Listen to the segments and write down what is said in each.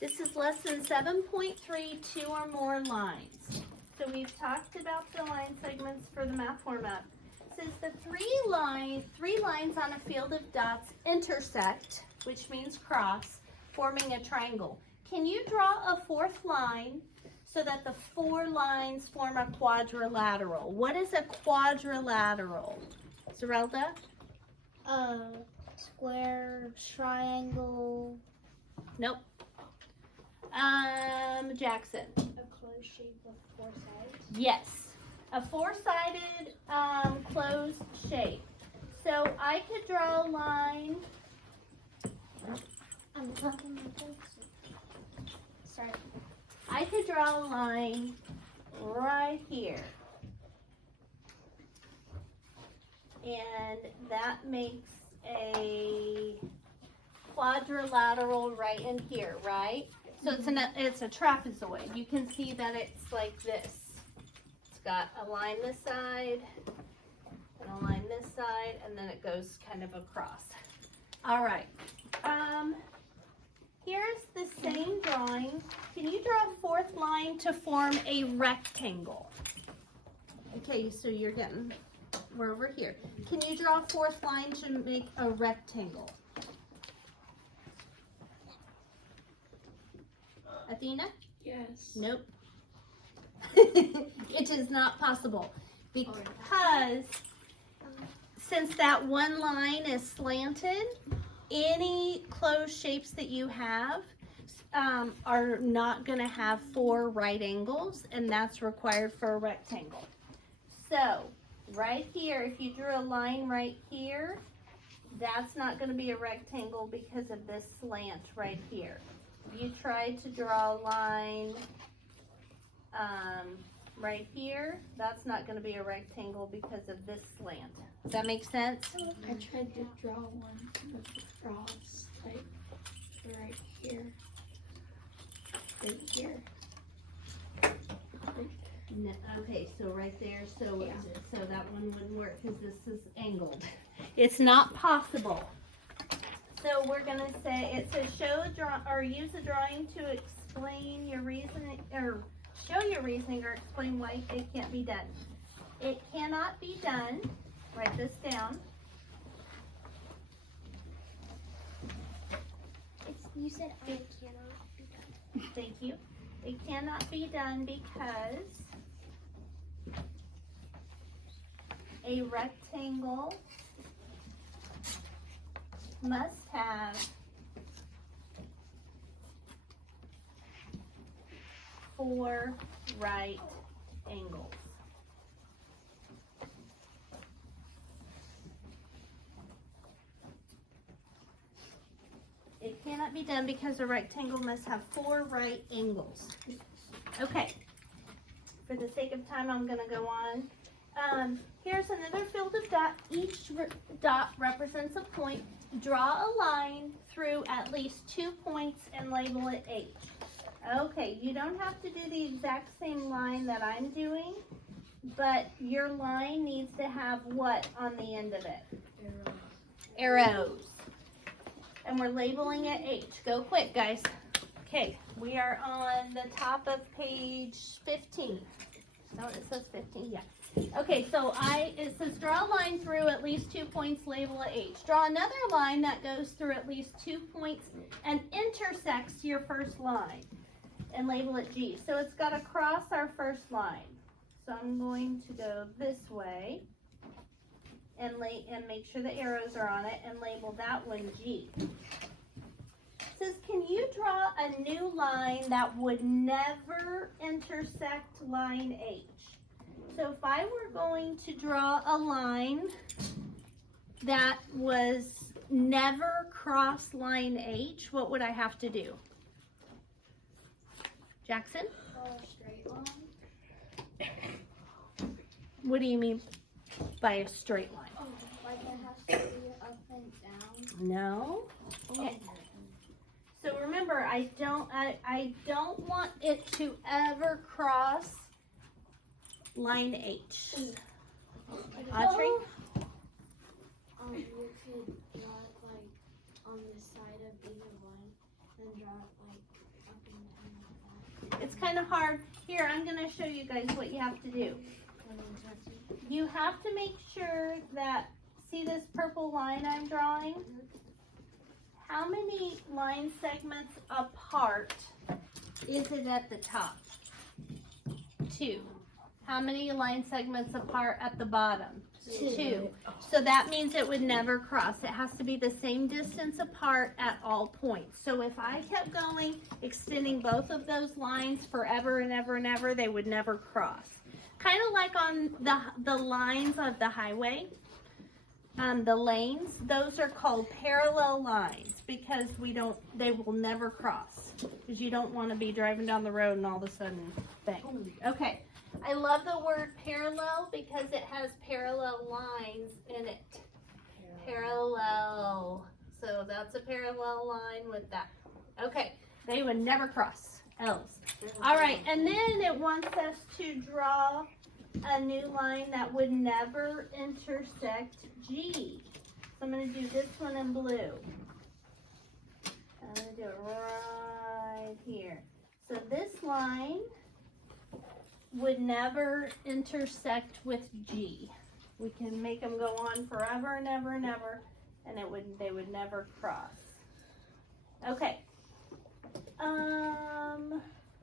This is lesson 7.3, 2 or more lines. So we've talked about the line segments for the math format. It says the three lines on a field of dots intersect, which means cross, forming a triangle. Can you draw a fourth line so that the four lines form a quadrilateral? What is a quadrilateral? Zerelda? Square, triangle. Nope. Jackson. A closed shape with four sides. Yes, a four-sided closed shape. So I could draw a line. I'm talking my pencil. Sorry. I could draw a line right here. And that makes a quadrilateral right in here, right? So it's a trapezoid. You can see that it's like this. It's got a line this side and a line this side, and then it goes kind of across. All right. Here's the same drawing. Can you draw a fourth line to form a rectangle? Okay, so we're over here. Can you draw a fourth line to make a rectangle? Athena? Yes. Nope. It is not possible because since that one line is slanted, any closed shapes that you have are not going to have four right angles, and that's required for a rectangle. So right here, if you drew a line right here, that's not going to be a rectangle because of this slant right here. If you tried to draw a line right here, that's not going to be a rectangle because of this slant. Does that make sense? I tried to draw one across, like right here. Right here. No, okay, so right there, so Yeah. so that one wouldn't work because this is angled. It's not possible. So we're gonna say it says use a drawing to explain your reasoning or show your reasoning or explain why it can't be done. It cannot be done. Write this down. You said it cannot be done. Thank you. It cannot be done because a rectangle must have four right angles. It cannot be done because a rectangle must have four right angles. Okay. For the sake of time, I'm going to go on. Here's another field of dot. Each dot represents a point. Draw a line through at least 2 points and label it H. Okay, you don't have to do the exact same line that I'm doing, but your line needs to have what on the end of it? Arrows. And we're labeling it H. Go quick, guys. Okay, we are on the top of page 15. No, it says 15, yeah. Okay, so it says draw a line through at least 2 points, label it H. Draw another line that goes through at least 2 points and intersects your first line and label it G. So it's got to cross our first line. So I'm going to go this way and make sure the arrows are on it and label that one G. It says, can you draw a new line that would never intersect line H? So if I were going to draw a line that was never cross line H, what would I have to do? Jackson? A straight line. What do you mean by a straight line? Oh, like it has to be up and down. No. So remember, I don't want it to ever cross line H. Audrey? You could draw it like on the side of either one, and draw it like It's kind of hard. Here, I'm going to show you guys what you have to do. You have to make sure that, see this purple line I'm drawing? How many line segments apart is it at the top? 2. How many line segments apart at the bottom? 2. So that means it would never cross. It has to be the same distance apart at all points. So if I kept going, extending both of those lines forever and ever and ever, they would never cross. Kind of like on the lines of the highway, the lanes, those are called parallel lines because they will never cross. Because you don't want to be driving down the road and all of a sudden, bang. Okay. I love the word parallel because it has parallel lines in it. Parallel. So that's a parallel line with that. Okay. They would never cross. L's. All right. And then it wants us to draw a new line that would never intersect G. So I'm going to do this one in blue. I'm going to do it right here. So this line would never intersect with G. We can make them go on forever and ever and ever, and they would never cross. Okay.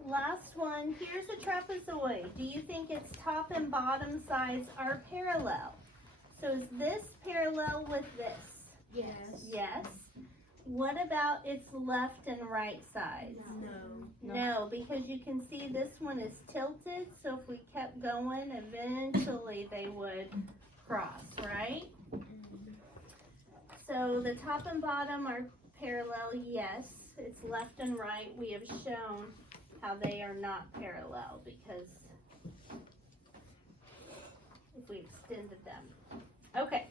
Last one. Here's a trapezoid. Do you think its top and bottom sides are parallel? So is this parallel with this? Yes. Yes. What about its left and right sides? No, because you can see this one is tilted, so if we kept going, eventually they would cross, right? So the top and bottom are parallel, yes. It's left and right. We have shown how they are not parallel because if we extended them. Okay.